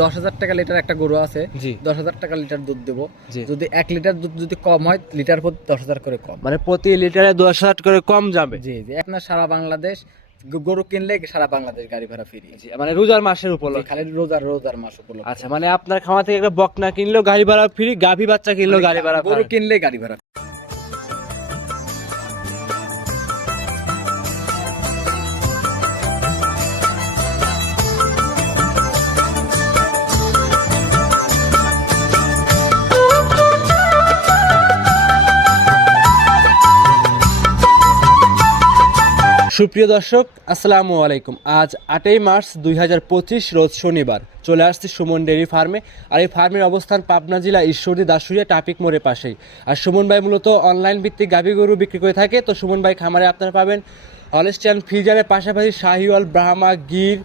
10,000 টাকা লিটার একটা গরু আছে, জি 10,000 টাকা লিটার দুধ দেবো। জি। যদি 1 লিটার দুধ যদি কম হয়, লিটার প্রতি 10,000 করে কম। মানে প্রতি লিটারে 10,000 করে কম যাবে। জি জি, আপনার সারা বাংলাদেশ গরু কিনলে সারা বাংলাদেশ গাড়ি ভাড়া ফ্রি। জি, মানে রোজার মাসের উপলক্ষে। খালি রোজার মাস উপলক্ষে। আচ্ছা, মানে আপনার খামার থেকে একটা বকনা কিনলেও গাড়ি ভাড়া ফ্রি, গাভী বাচ্চা কিনলেও গাড়ি ভাড়া গরু free। কিনলে গাড়ি ভাড়া। সুপ্রিয় দর্শক, আসসালামু আলাইকুম। আজ 8ই মার্চ 2025 রোজ শনিবার চলে আসছি সুমন ডেইরি ফার্মে। আর এই ফার্মের অবস্থান পাবনা জেলা ঈশ্বরদী দাসুরিয়া ট্রাফিক মোড়ের পাশেই। আর সুমন ভাই মূলত অনলাইন ভিত্তিক গাভী গরু বিক্রি করে থাকে। তো সুমন ভাই খামারে আপনারা পাবেন হলস্টিয়ান ফ্রিজারের পাশাপাশি শাহিওয়াল, ব্রাহ্মা, গির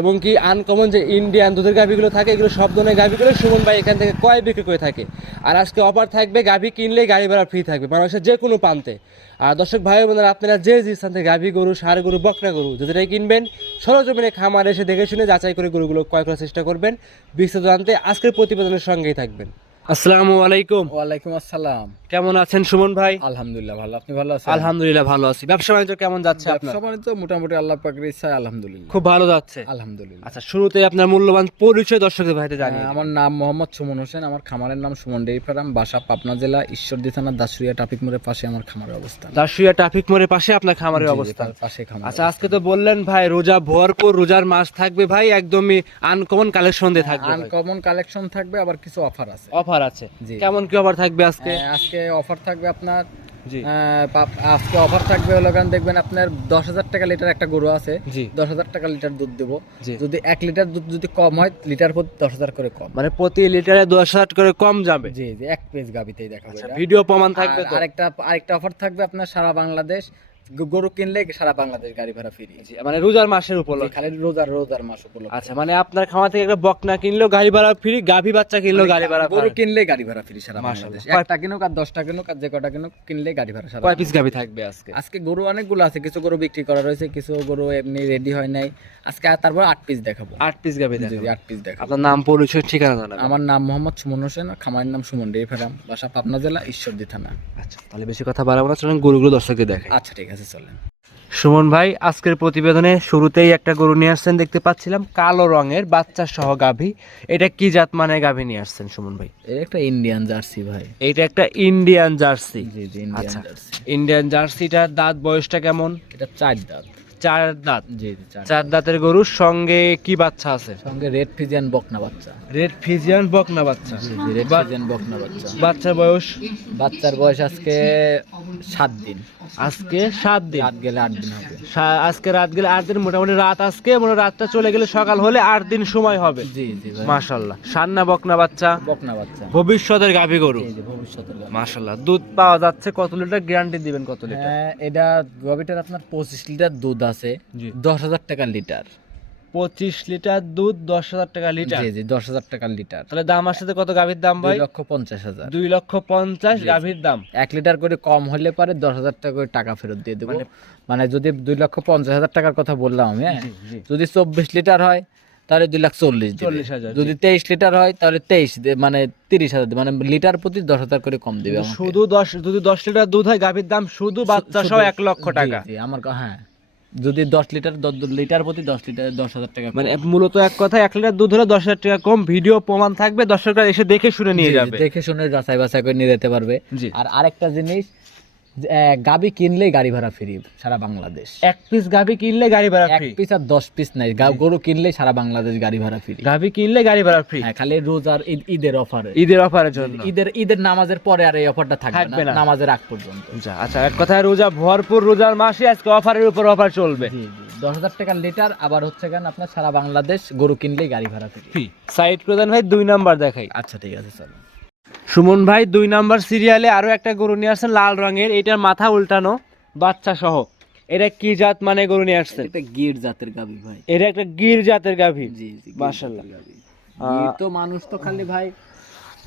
এবং কি আনকমন যে ইন্ডিয়ান দুধের গাভীগুলো থাকে, এগুলো সব ধরনের গাভীগুলো সুমন ভাই এখান থেকে ক্রয় বিক্রি করে থাকে। আর আজকে অফার থাকবে, গাভী কিনলেই গাড়ি ভাড়া ফ্রি থাকবে বাংলাদেশের যে কোনো প্রান্তে। আর দর্শক ভাই বোনেরা, আপনারা যে স্থান থেকে গাভী গরু, ষাঁড় গরু, বকনা গরু যেটাই কিনবেন, সরজমিনে খামার এসে দেখে শুনে যাচাই করে গরুগুলো ক্রয় করার চেষ্টা করবেন। বিস্তারিত জানতে আজকের প্রতিবেদনের সঙ্গেই থাকবেন। আসসালামু আলাইকুম। ওয়ালাইকুম আসসালাম। কেমন আছেন সুমন ভাই? আলহামদুলিল্লাহ ভালো, আপনি ভালো আছেন? আলহামদুলিল্লাহ ভালো আছি। ব্যবসা বাণিজ্য কেমন যাচ্ছে আপনার? ব্যবসা বাণিজ্য মোটামুটি আল্লাহ পাকের ইচ্ছায় আলহামদুলিল্লাহ খুব ভালো যাচ্ছে আলহামদুলিল্লাহ। আচ্ছা, শুরুতে আপনার মূল্যবান পরিচয় দর্শকদের ভাইতে জানিয়ে আমার নাম মোহাম্মদ সুমন হোসেন, আমার খামারের নাম সুমন ডেইরি ফার্ম, বাসা পাবনা জেলা ঈশ্বরদী থানা দাসুরিয়া ট্রাফিক মোড়ের পাশে আমার খামারের অবস্থান। দাসুরিয়া ট্রাফিক মোড়ের পাশে আপনার খামারের জি, জি, অবস্থান। তার পাশে খামার। আচ্ছা, আজকে তো বললেন ভাই রোজা ভরপুর, রোজার মাস থাকবে ভাই, একদমই আনকমন কালেকশন দিয়ে থাকবে। আনকমন কালেকশন থাকবে, আবার কিছু অফার আছে। অফার আছে? জি। কেমন কি অফার থাকবে আজকে? আজকে অফার থাকবে আপনার, জি আজকে অফার থাকবে হলো গান, দেখবেন আপনার 10,000 টাকা লিটার একটা গরু আছে, জি 10,000 টাকা লিটার দুধ দেবো। জি। যদি 1 লিটার দুধ যদি কম হয়, লিটার প্রতি 10,000 করে কম। মানে প্রতি লিটারে 10,000 করে কম যাবে। জি জি, 1 পেজ গাবিতেই দেখাবো আচ্ছা, এটা। ভিডিও প্রমাণ থাকবে তো? আরেকটা অফার থাকবে আপনার সারা বাংলাদেশ গরু কিনলে সারা বাংলাদেশ গাড়ি ভাড়া ফ্রি। জি, মানে রোজার মাসের উপলক্ষে। খালি রোজার মাস উপলক্ষে। আচ্ছা, মানে আপনার খামার থেকে একটা বকনা কিনলেও গাড়ি ভাড়া ফ্রি, গাভী বাচ্চা কিনলেও গাড়ি ভাড়া গরু free। কিনলে গাড়ি ভাড়া ফ্রি সারা মাশাআল্লাহ। বাংলাদেশ। একটা কিনুক আর 10টা কিনুক আর যে কটা কিনুক, কিনলে গাড়ি ভাড়া সারা কয় পিস বাংলাদেশ। গাভী থাকবে আজকে? আজকে গরু অনেকগুলো আছে, কিছু গরু বিক্রি করা রয়েছে, কিছু গরু এমনি রেডি হয় নাই। আজকে তারপর 8 পিস দেখাবো। 8 পিস গাভী জি, দেখাবো। 8 পিস দেখাবো। আপনার নাম, পরিচয়, ঠিকানা জানাবেন। আমার নাম মোহাম্মদ সুমন হোসেন, খামারের নাম সুমন ডেইরি ফার্ম, বাসা পাবনা জেলা ঈশ্বরদী থানা। আচ্ছা, তাহলে বেশি কথা বাড়াবো না, চলুন গরুগুলো দর্শকদের দেখাই। আচ্ছা ঠিক আছে, চলেন। সুমন ভাই, আজকের প্রতিবেদনে শুরুতেই একটা গরু নিয়ে আসছেন, দেখতে পাচ্ছিলাম কালো রঙের বাচ্চা সহ গাভী। এটা কি জাত মানে গাভী নিয়ে আসছেন সুমন ভাই? এটা একটা ইন্ডিয়ান জার্সি ভাই। এইটা একটা ইন্ডিয়ান জার্সি। জি জি, ইন্ডিয়ান আচ্ছা, জার্সি। ইন্ডিয়ান জার্সিটার দাঁত বয়সটা কেমন? এটা 4 দাঁত। 4 দাঁত। জি জি, 4 দাঁতের গরুর সঙ্গে কি বাচ্চা আছে? সঙ্গে রেড ফিজিয়ান বকনা বাচ্চা। রেড ফিজিয়ান বকনা বাচ্চা। জি জি, রেড ফিজিয়ান বকনা বাচ্চা। বাচ্চার বয়স? বাচ্চার বয়স আজকে 7 দিন। আজকে 7 দিন। রাত গেলে 8 দিন হবে। আজকে রাত গেলে 8 দিন, মোটামুটি রাত আজকে, মনে রাতটা চলে গেলে সকাল হলে 8 দিন সময় হবে। জি জি ভাই। মাশাআল্লাহ, সান্না বকনা বাচ্চা, বকনা বাচ্চা। ভবিষ্যতের গাভী গরু। জি জি, ভবিষ্যতের গাভী। মাশাআল্লাহ। দুধ পাওয়া যাচ্ছে কত লিটার? গ্যারান্টি দিবেন কত লিটার? হ্যাঁ, এটা গাভীটার আপনার 25 লিটার দুধ আছে, জি। 10,000 টাকা লিটার। 25 লিটার দুধ, 10,000 টাকা লিটার। জি জি, 10,000 টাকা লিটার। তাহলে দাম আসছে কত গাভীর দাম ভাই? 2,50,000। 2,50,000 গাভীর দাম। 1 লিটার করে কম হলে পারে 10,000 টাকা করে টাকা ফেরত দিয়ে দেবো। মানে যদি 2,50,000 টাকার কথা বললাম আমি, হ্যাঁ, জি, জি। যদি 24 লিটার হয় তাহলে 2,40,000 দিবে। 40,000, জি। যদি 23 লিটার হয় তাহলে 23 মানে 30,000 দিবে। মানে লিটার প্রতি 10,000 করে কম দিবে আমাকে। শুধু 10 লিটার দুধ হয়, গাভীর দাম শুধু বাচ্চা সহ 1 লক্ষ জি, টাকা। জি, হ্যাঁ, যদি 10 লিটার লিটার প্রতি 10 লিটার 10,000 টাকা মানে মূলত এক কথা, 1 লিটার দুধ হলে 10,000 টাকা কম। ভিডিও প্রমাণ থাকবে, দর্শকরা এসে দেখে শুনে নিয়ে জি, জি, যাবে। দেখে শুনে যাচাই বাছাই করে নিয়ে যেতে পারবে। জি। আর আরেকটা জিনিস, গাবি কিনলেই গাড়ি ভাড়া ফ্রি সারা বাংলাদেশ। 1 পিস গাভী কিনলে গাড়ি ভাড়া 1 ফ্রি। পিস আর 10 পিস নাই, গরু কিনলেই সারা বাংলাদেশ গাড়ি ভাড়া ফ্রি। গাভী কিনলে গাড়ি ভাড়া ফ্রি। হ্যাঁ, খালি রোজার ঈদের অফারে, ঈদের অফারের জন্য। ঈদের নামাজের পরে আর এই অফারটা থাকবে থাকবে না, না। নামাজের আগ পর্যন্ত। আচ্ছা, এক কথায় রোজা ভরপুর, রোজার মাসে আজকে অফারের উপর অফার চলবে। জি জি, 10,000 টাকা লিটার। আবার হচ্ছে কেন, আপনার সারা বাংলাদেশ গরু কিনলেই গাড়ি ভাড়া ফ্রি। সাইড প্রধান ভাই 2 নাম্বার দেখাই। আচ্ছা ঠিক আছে, চলো। সুমন ভাই 2 নাম্বার সিরিয়ালে আরো একটা গরু নিয়ে আসছেন, লাল রঙের, এটার মাথা উল্টানো, বাচ্চা সহ। এটা কি জাত মানে গরু নিয়ে আসছেন? এটা গির জাতের গাভী ভাই। এটা একটা গির জাতের গাভী। জি জি, মাশাআল্লাহ। গির তো মানুষ তো খালি ভাই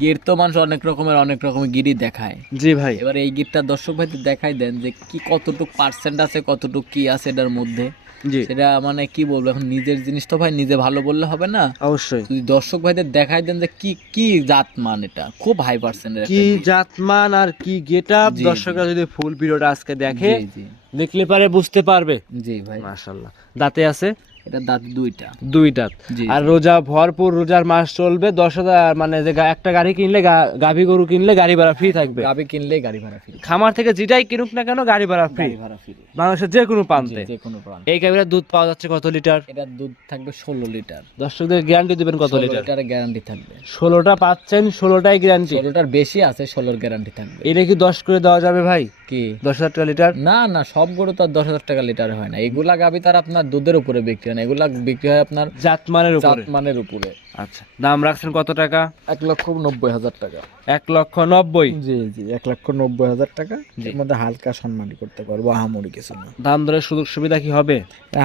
গির তো মানুষ অনেক রকমের গিরই দেখায়। জি ভাই। এবার এই গিরটা দর্শক ভাইদের দেখাই দেন যে কি কতটুক পার্সেন্ট আছে, কতটুক কি আছে এটার মধ্যে। জি সেটা মানে কি বলবো, এখন নিজের জিনিস তো ভাই নিজে ভালো বললে হবে না, অবশ্যই। যদি দর্শক ভাইদের দেখাই দেন যে কি কি জাত মান, এটা খুব হাই পার্সেন্টের কি জাতমান আর কি গেটআপ, জি, দর্শকরা যদি ফুল ভিডিওটা আজকে দেখে জি জি দেখলে পারে বুঝতে পারবে। জি ভাই। মাশাআল্লাহ। দাঁতে আছে এটা দাঁত দুইটা। দুই দাঁত। জি আর রোজা ভরপুর, রোজার মাস চলবে। 10,000 মানে যে একটা গাড়ি কিনলে, গাভী গরু কিনলে গাড়ি ভাড়া ফ্রি থাকবে। গাবি কিনলে গাড়ি ভাড়া ফ্রি, খামার থেকে যেটাই কিনুক না কেন গাড়ি ভাড়া ফ্রি, গাড়ি ভাড়া ফ্রি বাংলাদেশের যে কোনো প্রান্তে। যে কোনো প্রান্ত। এই গাভীর দুধ পাওয়া যাচ্ছে কত লিটার? এটা দুধ থাকবে 16 লিটার। দর্শকদের গ্যারান্টি দিবেন কত 16 লিটার? লিটারের গ্যারান্টি থাকবে। 16টা পাচ্ছেন, 16টাই গ্যারান্টি। 16টার বেশি আছে, 16 গ্যারান্টি থাকবে। এটা কি 10 করে দেওয়া যাবে ভাই? কি 10,000 টাকা লিটার? না না, সব গরু তো আর 10,000 টাকা লিটার হয় না। এগুলা গাবি তার আপনার দুধের উপরে বিক্রি হয় না, এগুলা বিক্রি হয় আপনার জাতমানের উপরে। জাতমানের উপরে। আচ্ছা, দাম রাখছেন কত টাকা? 1,90,000 টাকা। 1,90,000। জি জি, 1,90,000 টাকা। এর মধ্যে হালকা সম্মানী করতে পারবো, আহামরি কিছু না। দাম দরের সুযোগ সুবিধা কি হবে?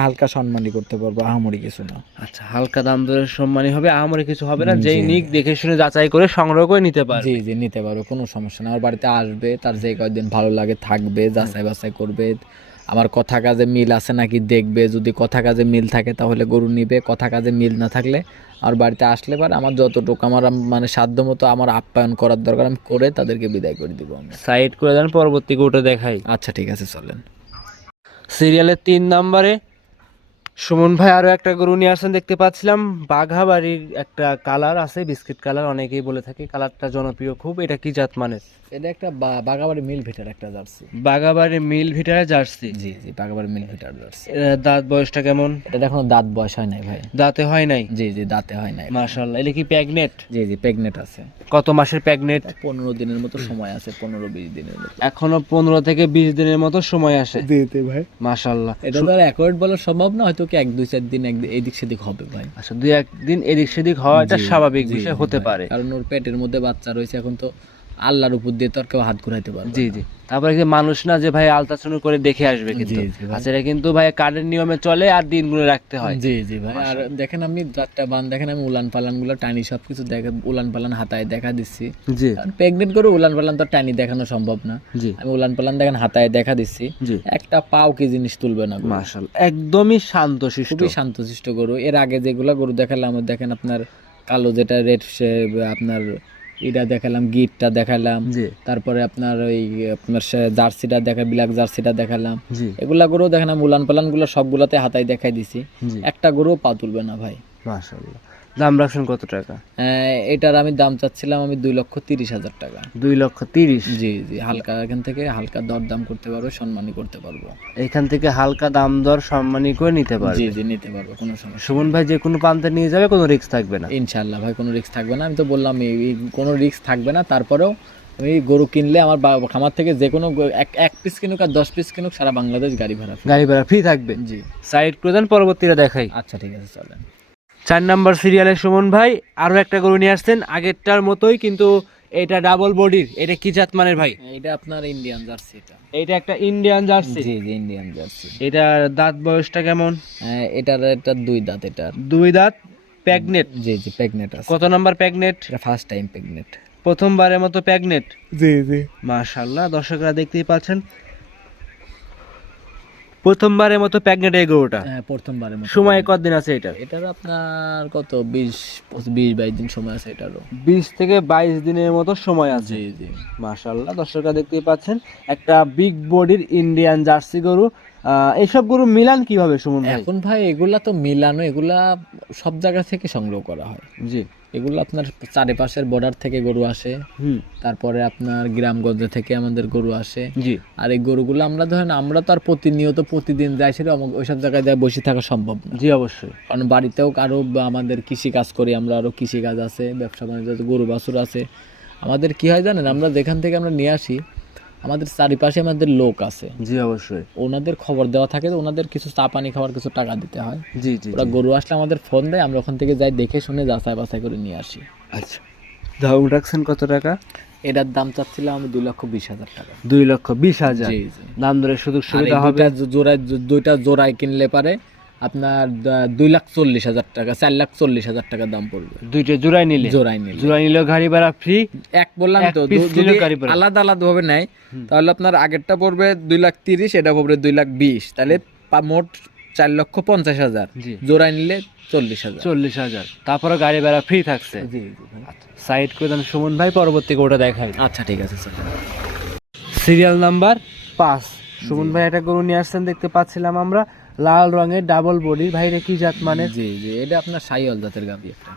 হালকা সম্মানী করতে পারবো, আহামরি কিছু না। আচ্ছা, হালকা দাম দরের সম্মানী হবে, আমারই কিছু হবে না। যেই নিক দেখে শুনে যাচাই করে সংগ্রহ করে নিতে পারে। জি জি, নিতে পারবো, কোনো সমস্যা না। আমার বাড়িতে আসবে, তার যে কয়েকদিন ভালো লাগে থাকবে, যাচাই বাছাই করবে, আমার কথা কাজে মিল আছে নাকি দেখবে। যদি কথা কাজে মিল থাকে তাহলে গরু নিবে, কথা কাজে মিল না থাকলে আর বাড়িতে আসলে পারে আমার যতটুকু আমার মানে সাধ্য মতো আমার আপ্যায়ন করার দরকার আমি করে তাদেরকে বিদায় করে দিব আমি। সাইড করে দেন, পরবর্তী গরুটা দেখাই। আচ্ছা ঠিক আছে, চলেন। সিরিয়ালের 3 নম্বরে সুমন ভাই আরো একটা গরু নিয়ে আসছেন, দেখতে পাচ্ছিলাম। বাঘাবাড়ির একটা কালার আছে, বিস্কিট কালার, অনেকেই বলে থাকে, কালারটা জনপ্রিয় খুব। এটা কি জাত মানের? এটা একটা বাগাবাড়ি মিল ভিটার একটা জার্সি। বাঘাবাড়ি মিল ভিটারের জার্সি। জি জি, বাগাবাড়ি মিল ভিটার জার্সি। দাঁত বয়সটা কেমন? এটা এখনো দাঁত বয়স হয় নাই ভাই। দাঁতে হয় নাই? জি জি, দাঁতে হয় নাই। মাশাআল্লাহ। এটা কি প্রেগনেট? জি জি, প্রেগনেন্ট আছে। কত মাসের প্রেগনেট? 15 দিনের মতো সময় আছে, 15-20 দিনের মতো। এখনো 15 থেকে 20 দিনের মতো সময় আসে। দিতে ভাই। মাশাআল্লাহ। এটা তো আর অ্যাকোয়ার্ড বলা সম্ভব না, হয়তো কি 1-2-4 দিন এদিক সেদিক হবে ভাই। আচ্ছা, 2-1 দিন এদিক সেদিক হওয়া এটা জি, স্বাভাবিক জি, বিষয় জি হতে ভাই। পারে। কারণ ওর পেটের মধ্যে বাচ্চা রয়েছে, এখন তো আল্লাহর উপর দিয়ে তো আর কেউ হাত ঘুরাইতে পারবে জি না। জি। তারপরে কি মানুষ না যে ভাই আলট্রাসাউন্ড করে দেখে আসবে, কিন্তু জি, জি ভাই। আচ্ছা, এটা কিন্তু ভাই কার্ডের নিয়মে চলে আর দিনগুলো রাখতে হয়। জি জি ভাই। আর দেখেন আমি যাত্রা বান দেখেন, আমি উলান পালান গুলো টানি সবকিছু দেখে, উলান পালান হাতায় দেখা দিচ্ছি। জি প্রেগনেন্ট করে উলান পালান তো টানি দেখানো সম্ভব না। জি আমি উলান পালান দেখেন হাতায় দেখা দিচ্ছি, জি। একটা পাও কি জিনিস তুলবে না গরু। মাশাআল্লাহ, একদমই শান্তশিষ্ট। খুবই শান্তশিষ্ট গরু। এর আগে যেগুলা গরু দেখালাম, দেখেন আপনার কালো যেটা রেড, আপনার এটা দেখালাম, গিটটা দেখালাম, জি তারপরে আপনার ওই আপনার জার্সিটা দেখা, ব্ল্যাক জার্সিটা দেখালাম। জি এগুলা গরু দেখালাম, উলান পালান গুলো সবগুলাতে হাতায় দেখাই দিছি, জি। একটা গরু পা তুলবে না ভাই। মাশাআল্লাহ। দাম রাখছেন কত টাকা? এটার আমি দাম চাচ্ছিলাম আমি 2,30,000 টাকা। 2,30,000। জি জি, হালকা এখান থেকে হালকা দর দাম করতে পারবো, সম্মানই করতে পারবো। এখান থেকে হালকা দাম দর সম্মানী করে নিতে পারবে। জি জি, নিতে পারবো, কোনো সমস্যা। সুমন ভাই যে কোনো প্রান্তে নিয়ে যাবে, কোনো রিস্ক থাকবে না। ইনশাল্লাহ ভাই, কোনো রিস্ক থাকবে না। আমি তো বললাম কোনো রিস্ক থাকবে না। তারপরেও আমি গরু কিনলে আমার খামার থেকে যে কোনো এক পিস কিনুক আর 10 পিস কিনুক, সারা বাংলাদেশ গাড়ি ভাড়া free। গাড়ি ভাড়া ফ্রি থাকবে। জি। সাইড করে দেন, পরবর্তীটা দেখাই। আচ্ছা ঠিক আছে, চলেন। 4 নাম্বার সিরিয়ালে সুমন ভাই আরো একটা গরু নিয়ে আসছেন, আগেরটার মতোই কিন্তু এটা ডাবল বডির। এটা কি জাত মানের ভাই? এটা আপনার ইন্ডিয়ান জার্সি। এটা একটা ইন্ডিয়ান জার্সি। জি জি, ইন্ডিয়ান জার্সি। এটার দাঁত বয়সটা কেমন? এটার 2 দাঁত। এটার 2 দাঁত, প্রেগনেট। জি জি, প্রেগনেন্ট আছে। কত নাম্বার প্রেগনেট? এটা ফার্স্ট টাইম প্রেগনেন্ট। প্রথমবারের মতো প্রেগনেট। জি জি। মাশাআল্লাহ, দর্শকরা দেখতেই পাচ্ছেন, প্রথমবারের মতো প্রেগনেট এই গরুটা। হ্যাঁ, প্রথমবারের মতো। সময় কতদিন আছে এটা? এটার আপনার কত 20-22 দিন সময় আছে এটারও। 20 থেকে 22 দিনের মতো সময় আছে। জি জি। মাশাআল্লাহ, দর্শকরা দেখতেই পাচ্ছেন, একটা বিগ বডির ইন্ডিয়ান জার্সি গরু। এইসব গরু মিলান কিভাবে সুমন ভাই? এখন ভাই এগুলা তো মিলানো, এগুলা সব জায়গা থেকে সংগ্রহ করা হয়। জি। এগুলো আপনার চারিপাশের বর্ডার থেকে গরু আসে, তারপরে আপনার গ্রামগঞ্জ থেকে আমাদের গরু আসে। জি। আর এই গরুগুলো আমরা ধরেন আমরা তো আর প্রতিনিয়ত প্রতিদিন যাই, সেটা ওইসব জায়গায় যায় বসে থাকা সম্ভব না। জি অবশ্যই। কারণ বাড়িতেও আরো আমাদের কৃষি কাজ করি, আমরা আরো কৃষি কাজ আছে, ব্যবসা বাণিজ্য আছে, গরু বাছুর আছে। আমাদের কি হয় জানেন, আমরা যেখান থেকে আমরা নিয়ে আসি, আমাদের চারিপাশে আমাদের লোক আছে। জি অবশ্যই। ওনাদের খবর দেওয়া থাকে, তো ওনাদের কিছু চা পানি খাওয়ার কিছু টাকা দিতে হয়। জি জি। ওরা গরু আসলে আমাদের ফোন দেয়, আমরা ওখান থেকে যাই, দেখে শুনে যাচাই বাছাই করে নিয়ে আসি। আচ্ছা, দাম রাখছেন কত টাকা? এটার দাম চাচ্ছিলাম আমি 2,20,000 টাকা। 2,20,000। জি জি। দাম দরের সুযোগ আর সুবিধা এই হবে? দুইটা জোড়ায় কিনলে পারে আপনার 2,40,000 টাকা, 4,40,000 টাকার দাম পড়বে। দুইটা জোড়াই নিলে জোড়াই নিলেও গাড়ি ভাড়া ফ্রি। এক বললাম তো, যদি আলাদা আলাদা ভাবে নেয় তাহলে আপনার আগেরটা পড়বে 2,30,000, এটা পড়বে 2,20,000, তাহলে মোট 4,50,000। জোড়াই নিলে 40,000। তারপরে গাড়ি ভাড়া ফ্রি থাকছে। সাইড করে দেন সুমন ভাই, পরবর্তী গরুটা দেখাই। আচ্ছা ঠিক আছে স্যার। সিরিয়াল নাম্বার 5 সুমন ভাই একটা গরু নিয়ে আসছেন দেখতে পাচ্ছিলাম আমরা, লাল রঙের ডাবল বডি। ভাই এটা কি জাত মানে? জি এটা আপনার শাহিওয়াল জাতের গাভী একটা।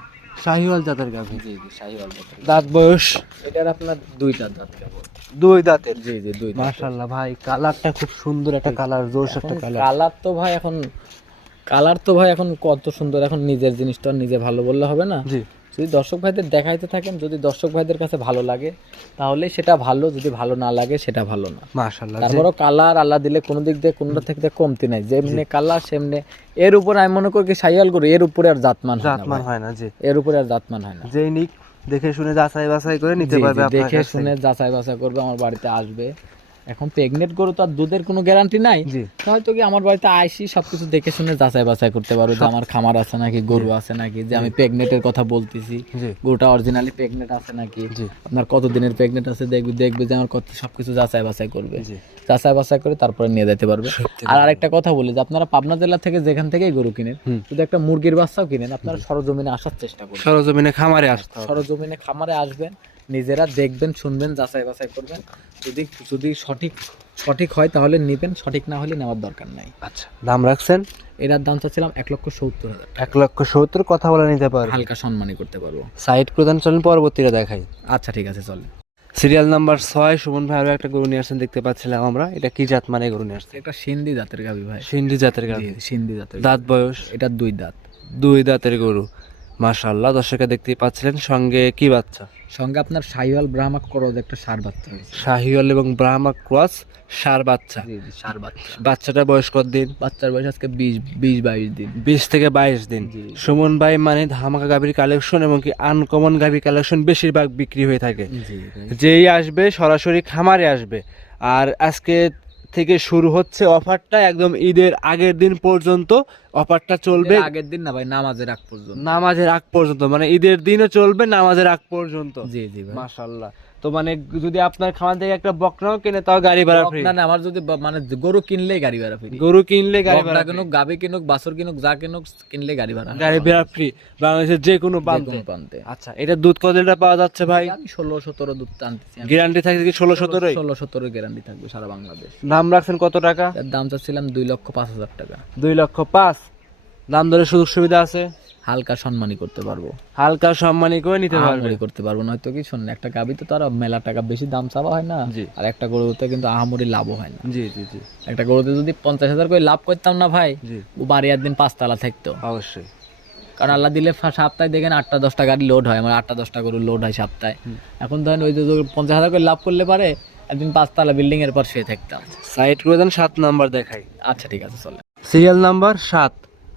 শাহিওয়াল জাতের গাভী? জি শাহিওয়াল জাতের। দাঁত বয়স? এটার আপনার দুইটা দাঁত কেবল। দুই দাঁতের? জি দুই দাঁত। মাশাআল্লাহ ভাই, কালারটা খুব সুন্দর একটা কালার, জোশ একটা কালার। কালার তো ভাই এখন কত সুন্দর। এখন নিজের জিনিসটা নিজে ভালো বললে হবে না। জি, যদি দর্শক ভাইদের দেখাইতে থাকেন, যদি দর্শক ভাইদের কাছে ভালো লাগে তাহলে সেটা ভালো, যদি ভালো না লাগে সেটা ভালো না। মাশাআল্লাহ। তারপরও কালার আল্লাহ দিলে কোনো দিক দিয়ে কোনোটা থেকে কমতি নাই, যেমনি কালার সেমনি। এর উপর আমি মনে করি শাহিওয়াল গরু, এর উপরে আর জাতমান হয় না। জি, এর উপরে আর জাতমান হয় না। যেই নিক দেখে শুনে যাচাই বাছাই করে নিতে পারবে। দেখে শুনে যাচাই বাছাই করবে, আমার বাড়িতে আসবে। এখন প্রেগনেন্ট গরু তো আর দুধের কোনো গ্যারান্টি নাই, হয়তো কি আমার বাড়িতে আইসি সবকিছু দেখে শুনে যাচাই বাছাই করতে পারো যে আমার খামার আছে নাকি, গরু আছে নাকি, যে আমি প্রেগনেন্টের কথা বলতেছি, গরুটা অরিজিনালি প্রেগনেন্ট আছে নাকি, আপনার কত দিনের প্রেগনেন্ট আছে দেখবে যে আমার কত, সবকিছু যাচাই বাছাই করবে। যাচাই বাছাই করে তারপরে নিয়ে যেতে পারবে। আর আরেকটা কথা বলি যে আপনারা পাবনা জেলা থেকে যেখান থেকেই গরু কিনেন, যদি একটা মুরগির বাচ্চাও কিনেন, আপনারা সরজমিনে আসার চেষ্টা করবেন। সরজমিনে খামারে আসতে হবে। সরজমিনে খামারে আসবেন, নিজেরা দেখবেন, শুনবেন, যাচাই বাছাই করবেন। যদি সঠিক হয় তাহলে নিবেন, সঠিক না হলে নেওয়ার দরকার নাই। আচ্ছা, দাম রাখছেন? এটার দাম চাচ্ছিলাম 1,70,000। 1,70,000 কথা বলে নিতে পারবো, হালকা সম্মানী করতে পারবো। সাইড প্রদান চলেন, পরবর্তীটা দেখাই। আচ্ছা ঠিক আছে চলে। সিরিয়াল নাম্বার 6 সুমন ভাই আরো একটা গরু নিয়ে আসছেন দেখতে পাচ্ছিলাম আমরা। এটা কি জাত মানে গরু নিয়ে আসছেন? একটা সিন্ধি জাতের গাভী ভাই। সিন্ধি জাতের গাভী? সিন্ধি জাতের। দাঁত বয়স? এটা দুই দাঁতের গরু। মাশাআল্লাহ, দর্শকে দেখতেই পাচ্ছিলেন। সঙ্গে কি বাচ্চা? সঙ্গে আপনার শাহিওয়াল ব্রাহ্মা ক্রস একটা ষাঁড় বাচ্চা হয়েছে। শাহিওয়াল এবং ব্রাহ্মা ক্রস ষাঁড় বাচ্চা? ষাঁড় বাচ্চা। বাচ্চাটা বয়স কত দিন? বাচ্চার বয়স আজকে 20-22 দিন। 20 থেকে 22 দিন। সুমন ভাই মানে ধামাকা গাভীর কালেকশন এবং কি আনকমন গাভী কালেকশন বেশিরভাগ বিক্রি হয়ে থাকে। যেই আসবে সরাসরি খামারে আসবে। আর আজকে থেকে শুরু হচ্ছে অফারটা, একদম ঈদের আগের দিন পর্যন্ত অফারটা চলবে। আগের দিন না ভাই, নামাজের আগ পর্যন্ত। নামাজের আগ পর্যন্ত মানে ঈদের দিনও চলবে, নামাজের আগ পর্যন্ত। জি ভাই। মাশাআল্লাহ। তো মানে যদি আপনার খামার থেকে একটা বকনাও কিনে তাও গাড়ি ভাড়া ফ্রি? না আমার যদি মানে গরু কিনলেই গাড়ি ভাড়া ফ্রি। গরু কিনলে গাড়ি ভাড়া, কিনুক, গাভী কিনুক, বাছুর কিনুক, যা কিনুক, কিনলে গাড়ি ভাড়া ফ্রি বাংলাদেশের যে কোনো প্রান্তে। আচ্ছা, এটা দুধ কত লিটার পাওয়া যাচ্ছে ভাই? আমি 16-17 দুধ টানতেছি। গ্যারান্টি থাকবে কি 16-17? 16-17 গ্যারান্টি থাকবে সারা বাংলাদেশ। দাম রাখছেন কত টাকা? এর দাম চাচ্ছিলাম 2,05,000 টাকা। 2,05,000 দাম ধরে সুযোগ সুবিধা আছে? হালকা সম্মানী করতে পারবো। হালকা সম্মানী করে নিতে পারবো, করতে পারবো না হয়তো কি। শোনেন, একটা গাভী তো তার মেলা টাকা বেশি দাম চাওয়া হয় না, আর একটা গরুতে কিন্তু আহামরি লাভও হয় না। একটা গরুতে যদি 50,000 করে লাভ করতাম না ভাই, ও বাড়ি একদিন 5 তলা থাকতো অবশ্যই। কারণ আল্লাহ দিলে সপ্তাহে দেখেন 8টা-10টা গাড়ি লোড হয়, আমার 8টা-10টা গরু লোড হয় সপ্তাহে। এখন ধরেন ওই যে 50,000 করে লাভ করলে পারে একদিন 5 তলা বিল্ডিং এর পর শুয়ে থাকতাম। সাইড করে দেন, 7 নাম্বার দেখাই। আচ্ছা ঠিক আছে চলে। সিরিয়াল নাম্বার 7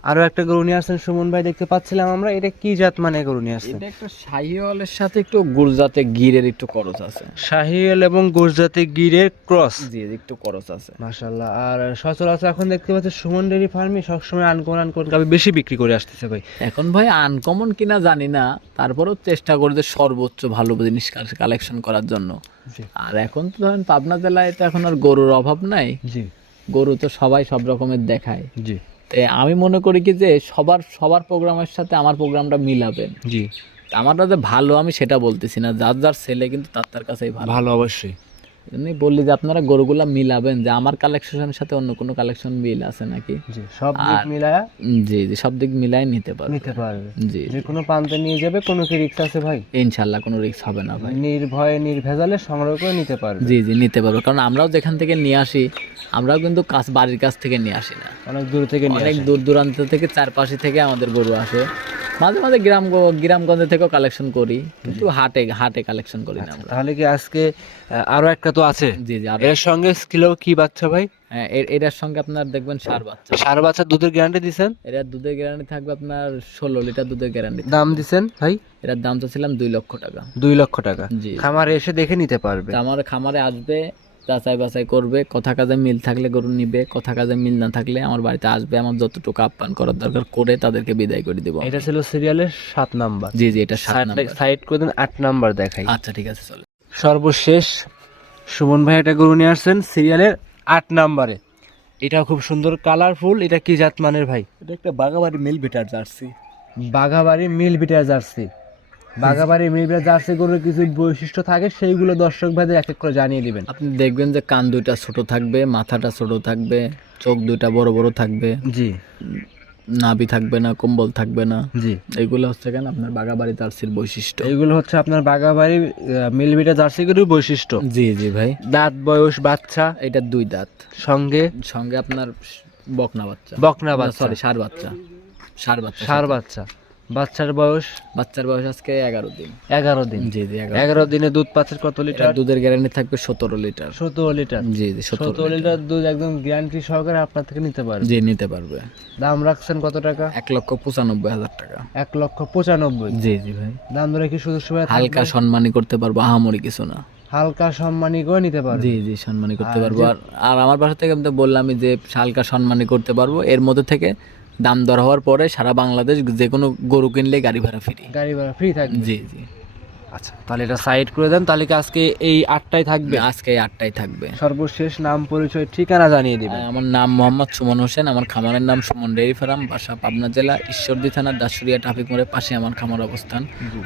আরো একটা গরু নিয়ে আসছেন সুমন ভাই দেখতে পাচ্ছিলাম আমরা। এটা কি জাত মানে গরু নিয়ে আসছেন? এটা একটা শাহিওয়ালের সাথে একটু গুজরাতে গিরের একটু করস আছে। শাহিওয়াল এবং গুজরাতি গিরের ক্রস? জি একটু করস আছে। মাশাআল্লাহ। আর সচরাচর এখন দেখতে পাচ্ছি সুমন ডেইরি ফার্মে সবসময় আনকমন গাভী বেশি বিক্রি করে আসতেছে ভাই। এখন ভাই আনকমন কিনা জানি না, তারপরেও চেষ্টা করে যে সর্বোচ্চ ভালো জিনিস কালেকশন করার জন্য। আর এখন তো ধরেন পাবনা জেলায় তো এখন আর গরুর অভাব নাই। গরু তো সবাই সব রকমের দেখায়। আমি মনে করি কি যে সবার প্রোগ্রামের সাথে আমার প্রোগ্রামটা মিলাবেন। আমারটা যে ভালো আমি সেটা বলতেছি না, যার ছেলে কিন্তু তার কাছেই ভালো অবশ্যই। এমনি বললি যে আপনারা গরুগুলা মিলাবেন, যে আমার কালেকশনের সাথে অন্য কোনো কালেকশন মিল আছে নাকি? সব দিক মিলায়া? জি সব দিক মিলাই নিতে পারবে। যে কোনো প্রান্তে নিয়ে যাবে, কোনো কি রিস্ক আছে ভাই? ইনশাআল্লাহ কোনো রিস্ক হবে না ভাই, নির্ভয়ে নির্ভেজালে সংগ্রহ করে নিতে পারবে। জি নিতে পারবো। কারণ আমরাও যেখান থেকে নিয়ে আসি, আমরাও কিন্তু বাড়ির কাছ থেকে নিয়ে আসি না, অনেক দূর থেকে, অনেক দূর দূরান্ত থেকে, চারপাশে থেকে আমাদের গরু আসে। মাঝে মাঝে গ্রামগঞ্জ থেকেও কালেকশন করি, কিন্তু হাটে কালেকশন করি না। তাহলে কি আজকে আরো একটা তো আছে? জি এর সঙ্গে কিলো কি বাচ্চা ভাই? হ্যাঁ এটার সঙ্গে আপনার দেখবেন ষাঁড় বাচ্চা দুধের গ্যারান্টি দিচ্ছেন? এটার দুধের গ্যারান্টি থাকবে আপনার 16 লিটার দুধের গ্যারান্টি। দাম দিচ্ছেন ভাই? এটার দাম চাচ্ছিলাম 2 লক্ষ টাকা। 2 লক্ষ টাকা? জি। খামারে এসে দেখে নিতে পারবে? আমার খামারে আসবে, যাচাই বাছাই করবে, কথা কাজে মিল থাকলে গরু নিবে, কথা কাজে মিল না থাকলে আমার বাড়িতে আসবে, আমার যতটুকু আপ্যায়ন করার দরকার করে তাদেরকে বিদায় করে দিব। এটা ছিল সিরিয়ালের 7 নাম্বার। জি জি, এটা 7 নাম্বার। সাইড করে দেন, 8 নাম্বার দেখাই। আচ্ছা ঠিক আছে, চলে। সর্বশেষ সুমন ভাই একটা গরু নিয়ে আসছেন সিরিয়ালের 8 নাম্বারে। এটাও খুব সুন্দর কালারফুল। এটা কি জাত মানের ভাই? এটা একটা বাগাবাড়ি মিল বিটার জার্সি। বাঘাবাড়ি মিল বিটার জার্সি। বাঘাবাড়ি মিল বিটার জার্সি গরুর কিছু বৈশিষ্ট্য থাকে, সেইগুলো দর্শক ভাইদের এক এক করে জানিয়ে দিবেন। আপনি দেখবেন যে কান দুইটা ছোট থাকবে, মাথাটা ছোট থাকবে, চোখ দুইটা বড় বড় থাকবে, জি নাভি থাকবে না, কম্বল থাকবে না। জি, এইগুলো হচ্ছে কেন আপনার বাগাবাড়ি জার্সির বৈশিষ্ট্য। এইগুলো হচ্ছে আপনার বাঘাবাড়ি মিল বিটার জার্সি গরুর বৈশিষ্ট্য। জি জি ভাই। দাঁত বয়স বাচ্চা, এটা 2 দাঁত, সঙ্গে সঙ্গে আপনার বকনা বাচ্চা, বকনা বাচ্চা, সরি ষাঁড় বাচ্চা, ষাঁড় বাচ্চা, ষাঁড় বাচ্চা। বাচ্চার বয়স? বাচ্চার বয়স আজকে 11 দিন। 11 দিন। জি জি, 11 দিনে দুধ পাচ্ছে কত লিটার? দুধের গ্যারান্টি থাকবে 17 লিটার। 17 লিটার। জি জি, 17 লিটার দুধ একদম গ্যারান্টি সহকারে আপনার থেকে নিতে পারবে। জি, নিতে পারবে। দাম রাখছেন কত টাকা? 1,95,000 টাকা। 1,95,000। জি জি ভাই। দাম ধরে কি সুযোগ সুবিধা থাকবে? হালকা সম্মানী করতে পারবো, আহামরি কিছু না। হালকা সম্মানী করে নিতে পারবে। জি জি, সম্মানী করতে পারবো। আর আমার বাসা থেকে আমি তো বললামই যে হালকা সম্মানী করতে পারবো। এর মধ্যে থেকে দাম দর হওয়ার পরে সারা বাংলাদেশ যে কোনো গরু কিনলে গাড়ি ভাড়া ফ্রি। গাড়ি ভাড়া ফ্রি থাকবে। জি জি। আচ্ছা, তাহলে এটা সাইড করে দেন। তাহলে কি আজকে এই 8টাই থাকবে? আজকে 8টাই থাকবে। সর্বশেষ নাম, পরিচয়, ঠিকানা জানিয়ে দিবেন। আমার নাম মোহাম্মদ সুমন হোসেন, আমার খামারের নাম সুমন ডেইরি ফার্ম, বাসা পাবনা জেলা ঈশ্বরদী থানার দাসুরিয়া ট্রাফিক মোড়ের পাশে আমার খামার অবস্থান।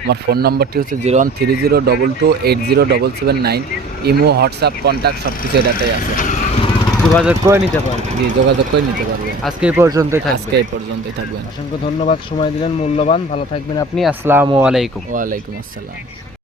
আমার ফোন নাম্বারটি হচ্ছে 0130228779। ইমো, হোয়াটসঅ্যাপ, কন্ট্যাক্ট সব কিছু এটাতেই আছে। যোগাযোগ করে নিতে পারবে। জি, যোগাযোগ করে নিতে পারবে। আজকে এই পর্যন্তই থাকবে। আজকে এই পর্যন্তই থাকবেন। অসংখ্য ধন্যবাদ, সময় দিলেন মূল্যবান। ভালো থাকবেন আপনি। আসসালামু আলাইকুম। ওয়ালাইকুম আসসালাম।